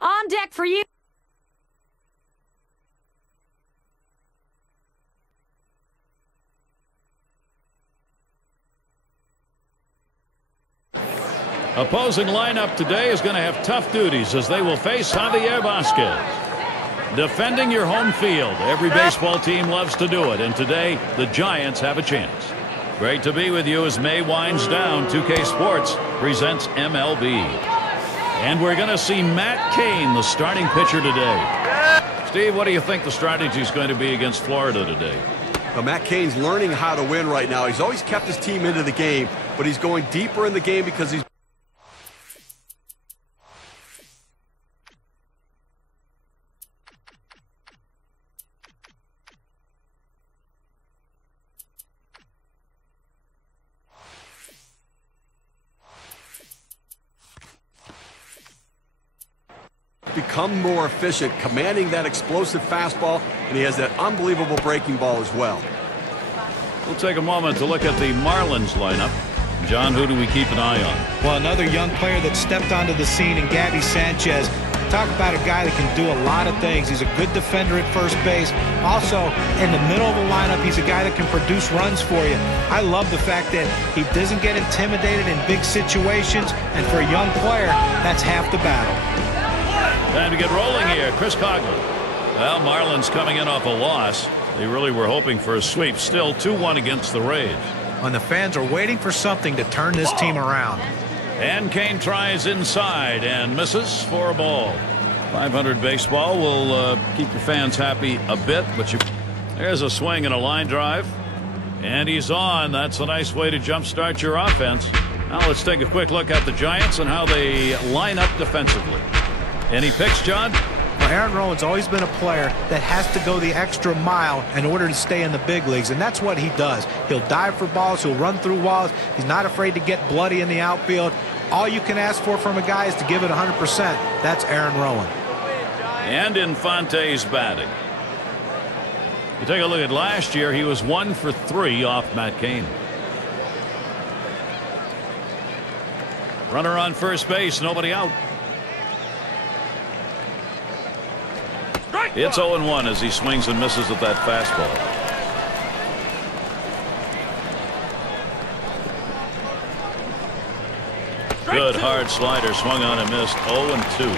On deck for you. Opposing lineup today is going to have tough duties as they will face Javier Vasquez. Defending your home field. Every baseball team loves to do it, and today the Giants have a chance. Great to be with you as May winds down. 2K Sports presents MLB. And we're going to see Matt Cain, the starting pitcher today. Steve, what do you think the strategy is going to be against Florida today? Well, Matt Cain's learning how to win right now. He's always kept his team into the game, but he's going deeper in the game because he's become more efficient, commanding that explosive fastball, and he has that unbelievable breaking ball as well. We'll take a moment to look at the Marlins lineup. John, who do we keep an eye on? Well, another young player that stepped onto the scene in Gabby Sanchez. Talk about a guy that can do a lot of things. He's a good defender at first base. Also, in the middle of the lineup, he's a guy that can produce runs for you. I love the fact that he doesn't get intimidated in big situations, and for a young player, that's half the battle. Time to get rolling here. Chris Coughlin. Well, Marlins coming in off a loss. They really were hoping for a sweep. Still 2-1 against the Rays. When the fans are waiting for something to turn this team around. And Cain tries inside and misses for a ball. 500 baseball will keep your fans happy a bit, but there's a swing and a line drive. And he's on. That's a nice way to jumpstart your offense. Now let's take a quick look at the Giants and how they line up defensively. Any picks, John? Well, Aaron Rowan's always been a player that has to go the extra mile in order to stay in the big leagues, and that's what he does. He'll dive for balls. He'll run through walls. He's not afraid to get bloody in the outfield. All you can ask for from a guy is to give it 100%. That's Aaron Rowan. And Infante's batting. You take a look at last year, he was 1 for 3 off Matt Cain. Runner on first base, nobody out. It's 0-1 as he swings and misses at that fastball. Good hard slider, swung on and missed. 0-2.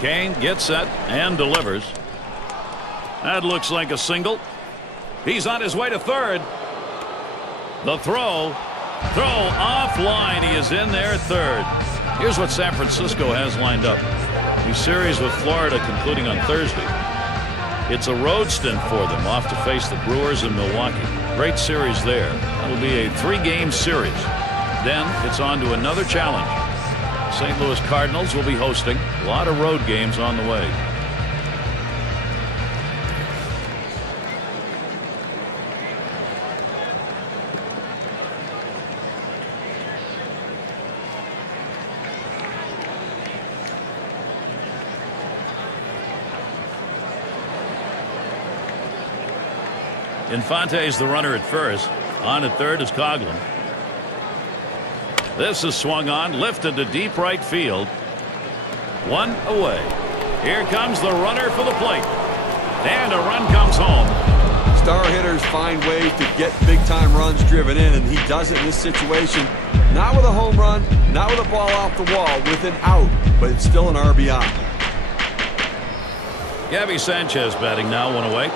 Cain gets set and delivers. That looks like a single. He's on his way to third. The throw offline. He is in there at third. Here's what San Francisco has lined up. The series with Florida concluding on Thursday. It's a road stint for them, off to face the Brewers in Milwaukee. Great series there. That'll be a 3-game series. Then it's on to another challenge. St. Louis Cardinals will be hosting. A lot of road games on the way. Infante's the runner at first. On at third is Coughlin. This is swung on, lifted to deep right field. 1 away. Here comes the runner for the plate. And a run comes home. Star hitters find ways to get big-time runs driven in, and he does it in this situation. Not with a home run, not with a ball off the wall, with an out, but it's still an RBI. Gabby Sanchez batting now, 1 away.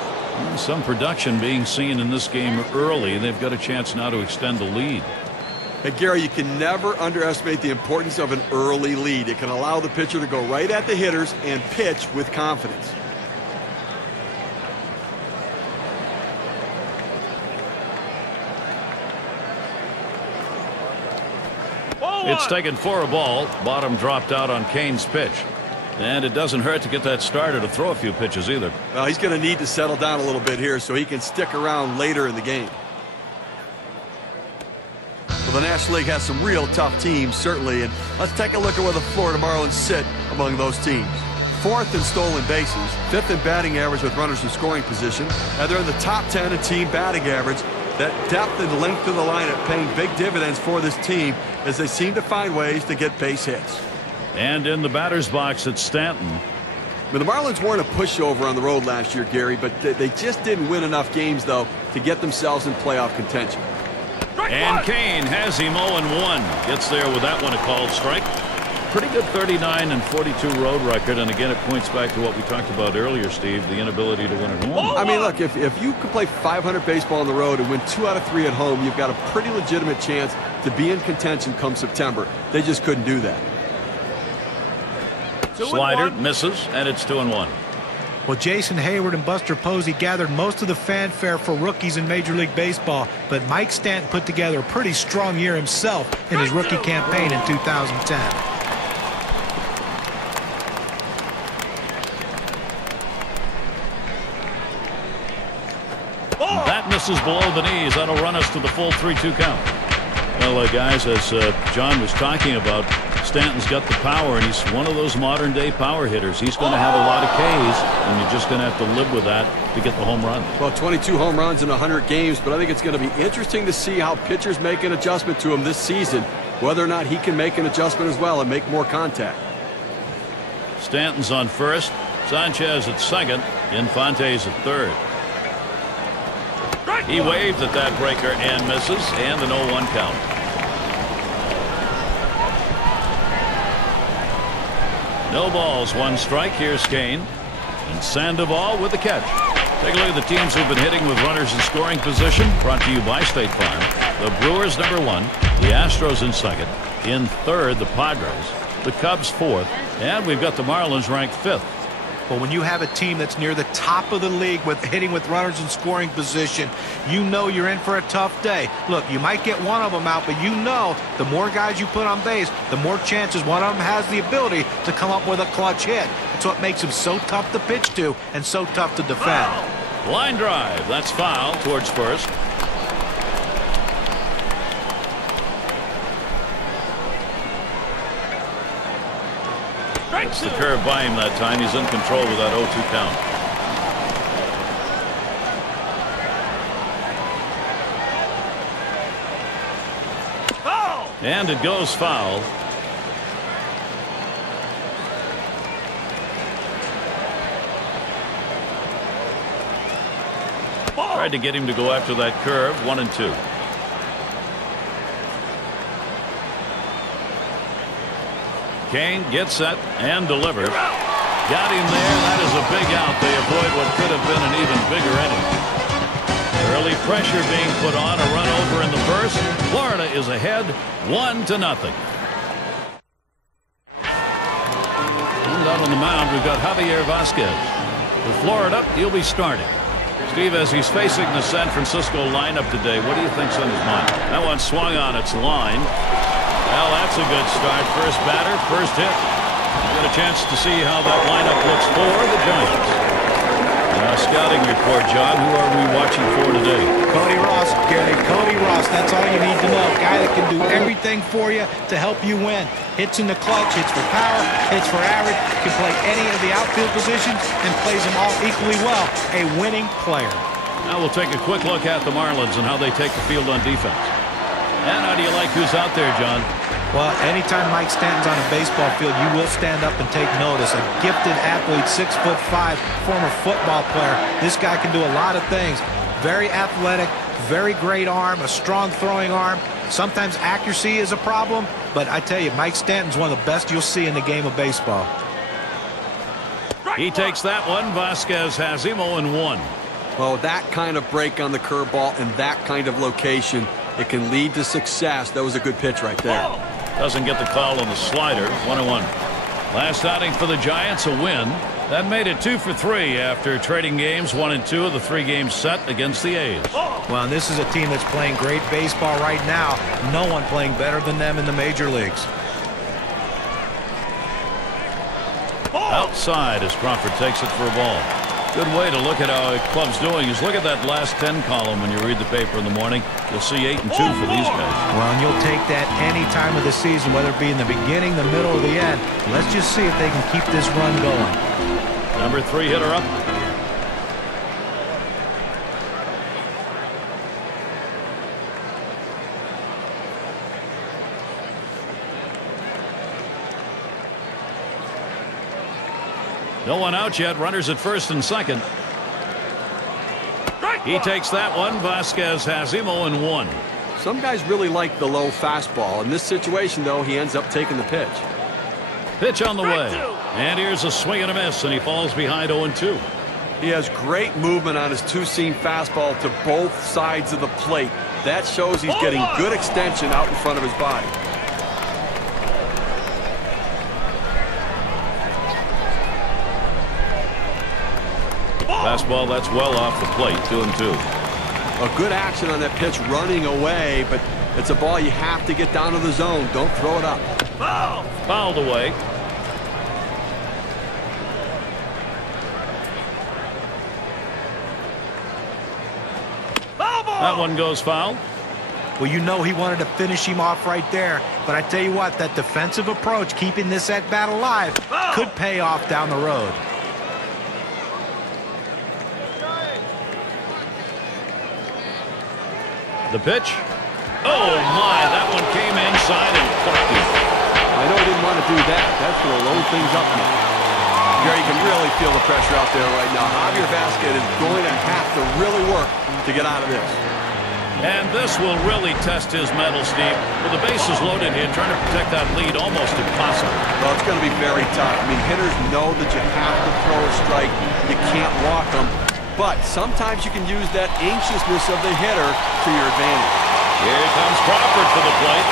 Some production being seen in this game early. They've got a chance now to extend the lead. Hey, Gary, you can never underestimate the importance of an early lead. It can allow the pitcher to go right at the hitters and pitch with confidence. It's taken for a ball. Bottom dropped out on Cain's pitch. And it doesn't hurt to get that starter to throw a few pitches either. Well, he's going to need to settle down a little bit here so he can stick around later in the game. Well, the National League has some real tough teams, certainly, and let's take a look at where the Florida Marlins sit among those teams. 4th in stolen bases, 5th in batting average with runners in scoring position, and they're in the top 10 in team batting average, That depth and length of the lineup paying big dividends for this team as they seem to find ways to get base hits. And in the batter's box, it's Stanton. But the Marlins weren't a pushover on the road last year, Gary, but they just didn't win enough games, though, to get themselves in playoff contention. And Kane has him 0-1. Gets there with that one a called strike. Pretty good 39-42 road record, and again, it points back to what we talked about earlier, Steve, the inability to win at home. I mean, look, if you can play 500 baseball on the road and win 2 out of 3 at home, you've got a pretty legitimate chance to be in contention come September. They just couldn't do that. Slider misses, and it's 2-1. Well, Jason Hayward and Buster Posey gathered most of the fanfare for rookies in Major League Baseball, but Mike Stanton put together a pretty strong year himself in his rookie campaign in 2010. That misses below the knees. That'll run us to the full 3-2 count. Well, guys, as John was talking about, Stanton's got the power, and he's one of those modern-day power hitters. He's going to have a lot of Ks, and you're just going to have to live with that to get the home run. Well, 22 home runs in 100 games, but I think it's going to be interesting to see how pitchers make an adjustment to him this season, whether or not he can make an adjustment as well and make more contact. Stanton's on first, Sanchez at second, Infante's at third. He waved at that breaker and misses, and an 0-1 count. No balls, 1 strike. Here's Kane. And Sandoval with the catch. Take a look at the teams who've been hitting with runners in scoring position. Brought to you by State Farm. The Brewers #1. The Astros in second. In third, the Padres. The Cubs fourth. And we've got the Marlins ranked 5th. But when you have a team that's near the top of the league with hitting with runners in scoring position, you know you're in for a tough day. Look, you might get one of them out, but you know the more guys you put on base, the more chances one of them has the ability to come up with a clutch hit. That's what makes him so tough to pitch to and so tough to defend. Line drive. That's foul towards first. It's the curve by him that time. He's in control with that 0-2 count. Foul! And it goes foul. Tried to get him to go after that curve. 1-2. Kane gets set and delivers. Got him there. That is a big out. They avoid what could have been an even bigger inning. Early pressure being put on. A run over in the first. Florida is ahead 1-0. And out on the mound, we've got Javier Vasquez. With Florida, he'll be starting. Steve, as he's facing the San Francisco lineup today, what do you think's on his mind? That one swung on its line. Well, that's a good start. First batter, first hit. Get a chance to see how that lineup looks for the Giants. Now, scouting report, John. Who are we watching for today? Cody Ross, Gary. Cody Ross. That's all you need to know. A guy that can do everything for you to help you win. Hits in the clutch, hits for power, hits for average. Can play any of the outfield positions and plays them all equally well. A winning player. Now we'll take a quick look at the Marlins and how they take the field on defense. And how do you like who's out there, John? Well, anytime Mike Stanton's on a baseball field, you will stand up and take notice. A gifted athlete, 6'5", former football player. This guy can do a lot of things. Very athletic, very great arm, a strong throwing arm. Sometimes accuracy is a problem, but I tell you, Mike Stanton's one of the best you'll see in the game of baseball. He takes that one. Vasquez has him 0-1. Oh, that kind of break on the curveball and that kind of location, it can lead to success. That was a good pitch right there. Doesn't get the call on the slider. 1-1. Last outing for the Giants, a win. That made it 2 for 3 after trading games 1 and 2 of the 3 games set against the A's. Well, and this is a team that's playing great baseball right now. No one playing better than them in the major leagues. Outside as Crawford takes it for a ball. Good way to look at how a club's doing is look at that last 10 column when you read the paper in the morning. You'll see 8 and 2 for these guys. Well, and you'll take that any time of the season, whether it be in the beginning, the middle, or the end. Let's just see if they can keep this run going. Number 3 hitter up. No one out yet. Runners at first and second. He takes that one. Vasquez has him 0-1. Some guys really like the low fastball. In this situation, though, he ends up taking the pitch. Pitch on the way. And here's a swing and a miss, and he falls behind 0-2. He has great movement on his two-seam fastball to both sides of the plate. That shows he's getting good extension out in front of his body. Fastball that's well off the plate. 2-2. A good action on that pitch running away, but it's a ball you have to get down to the zone. Don't throw it up. Fouled away. That one goes foul. Well, you know he wanted to finish him off right there. But I tell you what, that defensive approach, keeping this at-bat alive, could pay off down the road. The pitch. Oh, my. That one came inside and fucked him. I know he didn't want to do that. That's going to load things up now. Gary, you can really feel the pressure out there right now. Javier Vasquez is going to have to really work to get out of this. And this will really test his mettle, Steve. With the bases loaded here, trying to protect that lead, almost impossible. Well, it's going to be very tough. I mean, hitters know that you have to throw a strike. You can't walk them. But sometimes you can use that anxiousness of the hitter to your advantage. Here comes Crawford for the plate.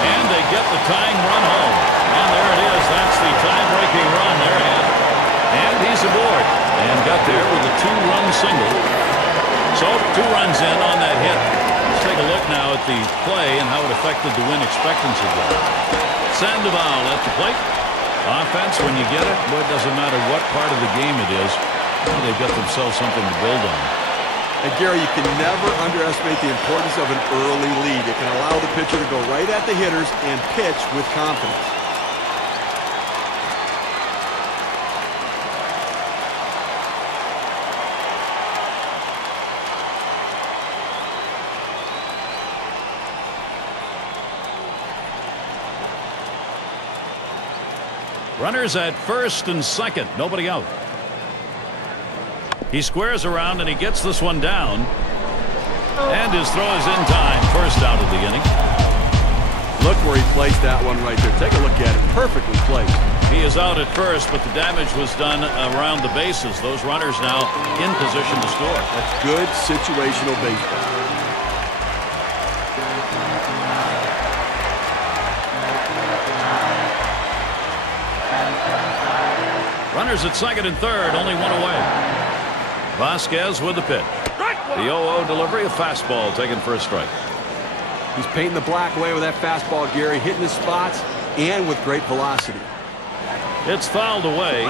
And they get the tying run home. And there it is. That's the tie-breaking run. They're ahead. And he's aboard. And got there with a two-run single. So 2 runs in on that hit. Let's take a look now at the play and how it affected the win expectancy goal. Sandoval at the plate. Offense, when you get it, boy, it doesn't matter what part of the game it is. They've got themselves something to build on. And Gary, you can never underestimate the importance of an early lead. It can allow the pitcher to go right at the hitters and pitch with confidence. Runners at first and second. Nobody out. He squares around and he gets this one down. And his throw is in time. First out of the inning. Look where he placed that one right there. Take a look at it. Perfectly placed. He is out at first, but the damage was done around the bases. Those runners now in position to score. That's good situational baseball. Runners at second and third, only one away. Vasquez with the pitch. The 0-0 delivery, a fastball taken for a strike. He's painting the black away with that fastball, Gary, hitting his spots and with great velocity. It's fouled away.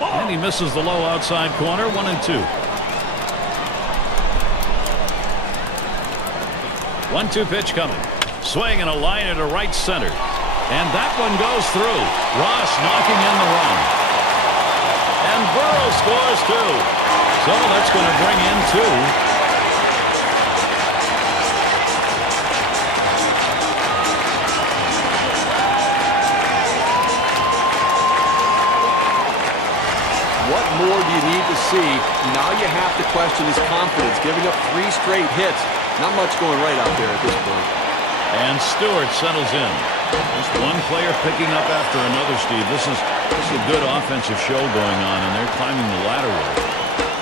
And he misses the low outside corner. 1-2. 1-2 pitch coming. Swing and a liner to right center. And that one goes through. Ross knocking in the run. And Burrow scores too. So that's going to bring in 2. What more do you need to see? Now you have to question his confidence. Giving up 3 straight hits. Not much going right out there at this point. And Stewart settles in. Just one player picking up after another, Steve. This is a good offensive show going on, and they're climbing the ladder with it.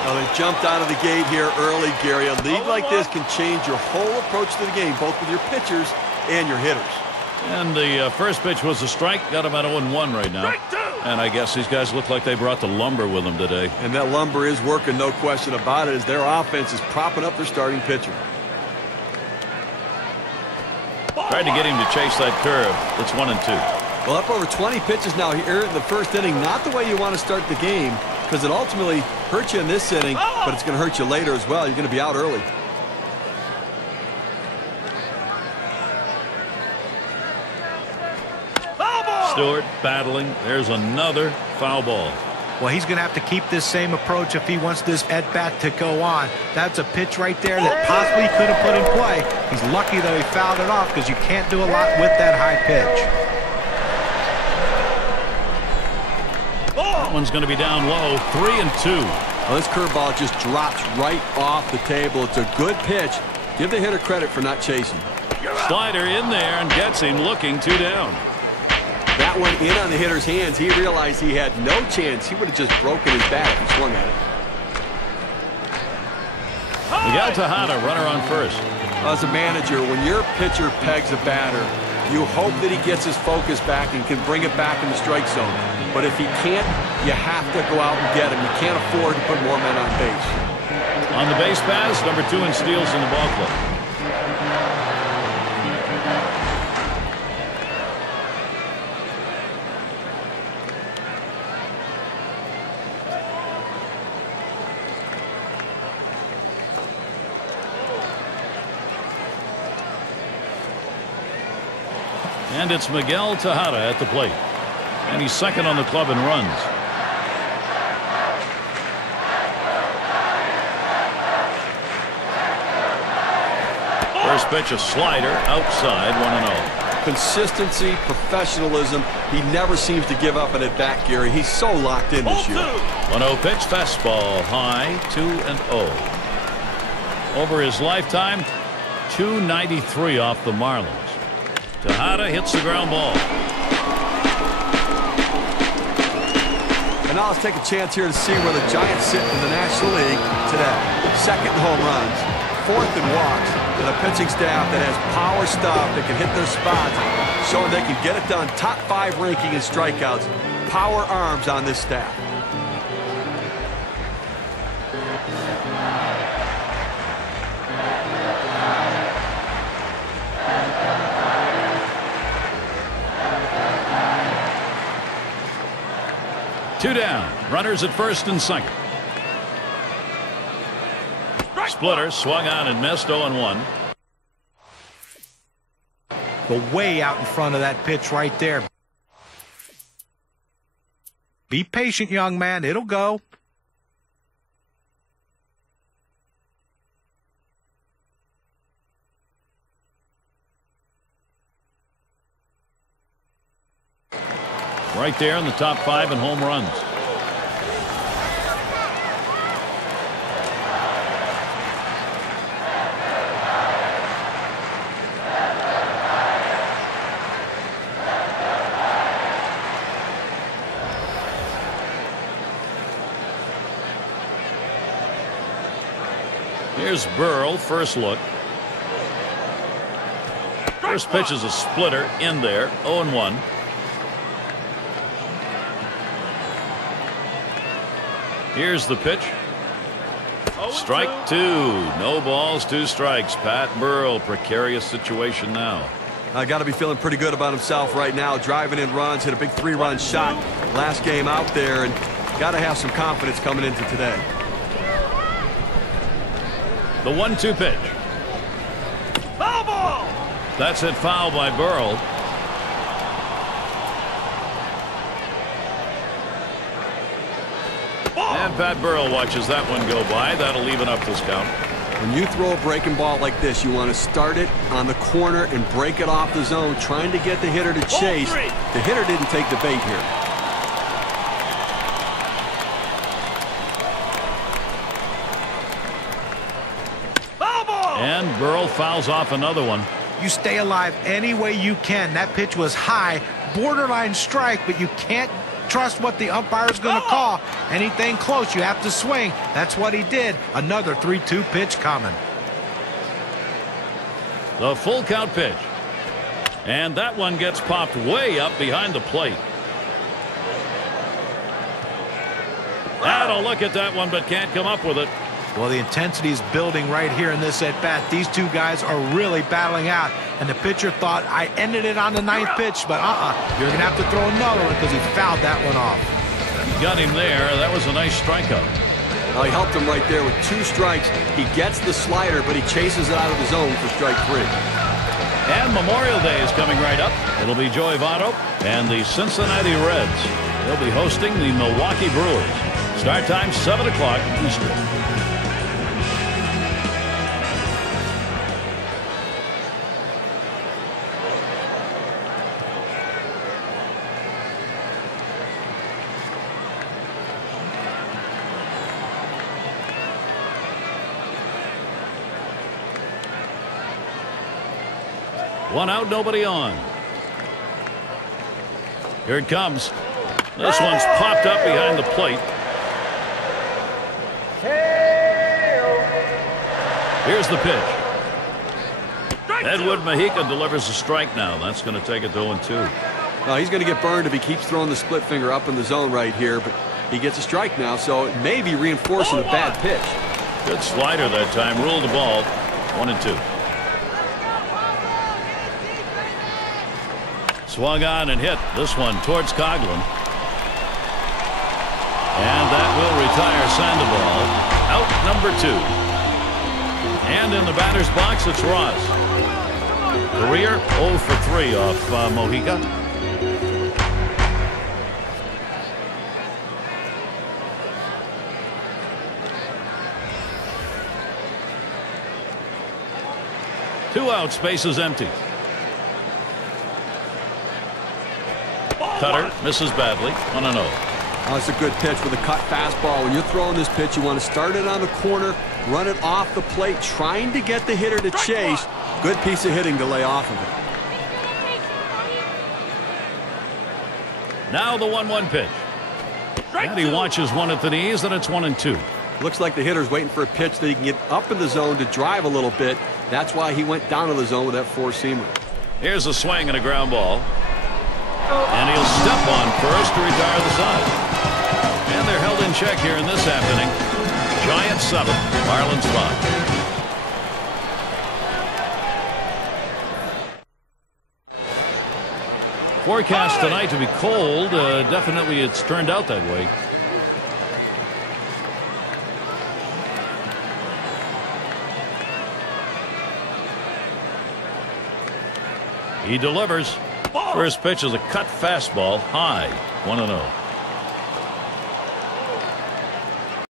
Well, they jumped out of the gate here early, Gary. A lead like this can change your whole approach to the game, both with your pitchers and your hitters. And the first pitch was a strike. Got him at 0-1 right now. And I guess these guys look like they brought the lumber with them today. And that lumber is working, no question about it, as their offense is propping up their starting pitcher. Tried to get him to chase that curve. It's 1-2. Well, up over 20 pitches now here in the first inning. Not the way you want to start the game, because it ultimately hurts you in this inning, but it's going to hurt you later as well. You're going to be out early. Stewart battling. There's another foul ball. Well, he's going to have to keep this same approach if he wants this at-bat to go on. That's a pitch right there that possibly he could have put in play. He's lucky, though, he fouled it off because you can't do a lot with that high pitch. That one's going to be down low, 3-2. Well, this curveball just drops right off the table. It's a good pitch. Give the hitter credit for not chasing. Slider in there and gets him looking 2 down. That one in on the hitter's hands. He realized he had no chance. He would have just broken his bat if he swung at it. Miguel Tejada, runner on first. As a manager, when your pitcher pegs a batter, you hope that he gets his focus back and can bring it back in the strike zone. But if he can't, you have to go out and get him. You can't afford to put more men on base. On the base pass, number 2 in steals in the ball club. And it's Miguel Tejada at the plate. And he's second on the club in runs. First pitch, a slider, outside, 1-0. Consistency, professionalism. He never seems to give up an at-bat, Gary. He's so locked in this year. 1-0 pitch, fastball, high, 2-0. Over his lifetime, 293 off the Marlins. Tejada hits the ground ball. And now let's take a chance here to see where the Giants sit in the National League today. Second in home runs, fourth in walks, and a pitching staff that has power stuff that can hit their spots, showing they can get it done. Top 5 ranking in strikeouts. Power arms on this staff. Two down. Runners at first and second. Splitter swung on and missed, 0-1. Go way out in front of that pitch right there. Be patient, young man. It'll go. Right there in the top 5 in home runs. Here's Burrell, first look. First pitch is a splitter in there, 0-1. Here's the pitch. Strike 2. No balls, 2 strikes. Pat Burrell, precarious situation now. Got to be feeling pretty good about himself right now. Driving in runs, hit a big 3-run shot last game out there, and got to have some confidence coming into today. The 1-2 pitch. Foul ball! That's hit foul by Burrell. And Pat Burrell watches that one go by. That'll even up this count. When you throw a breaking ball like this, you want to start it on the corner and break it off the zone, trying to get the hitter to chase. The hitter didn't take the bait here. And Burrell fouls off another one. You stay alive any way you can. That pitch was high, borderline strike, but you can't trust what the umpire's going to call. Anything close, you have to swing. That's what he did. Another 3-2 pitch coming. The full count pitch. And that one gets popped way up behind the plate. Had a look at that one, but can't come up with it. Well, the intensity is building right here in this at-bat. These two guys are really battling out. And the pitcher thought, I ended it on the 9th pitch, but you're going to have to throw another one because he fouled that one off. He got him there. That was a nice strikeout. Well, he helped him right there with 2 strikes. He gets the slider, but he chases it out of the zone for strike 3. And Memorial Day is coming right up. It'll be Joey Votto and the Cincinnati Reds. They'll be hosting the Milwaukee Brewers. Start time 7 o'clock Eastern. One out, nobody on. Here it comes. This one's popped up behind the plate. Here's the pitch. Edward Mujica delivers a strike now. That's going to take it to 0-2. Well, he's going to get burned if he keeps throwing the split finger up in the zone right here, but he gets a strike now, so it may be reinforcing a bad pitch. Good slider that time. Ruled the ball. 1-2. Swung on and hit this one towards Coghlan. And that will retire Sandoval. Out number 2. And in the batter's box, it's Ross. Career 0 for 3 off Mojica. Two out, space is empty. Cutter misses badly. 1-0. That's a good pitch with a cut fastball. When you're throwing this pitch, you want to start it on the corner, run it off the plate, trying to get the hitter to chase. Good piece of hitting to lay off of it. Now the 1-1 pitch. And he watches one at the knees, and it's 1-2. Looks like the hitter's waiting for a pitch that he can get up in the zone to drive a little bit. That's why he went down to the zone with that four-seamer. Here's a swing and a ground ball. And he'll step on first to retire the side. And they're held in check here in this happening. Giants 7, Marlins 5. Forecast tonight to be cold. Definitely it's turned out that way. He delivers. First pitch is a cut fastball high. 1-0.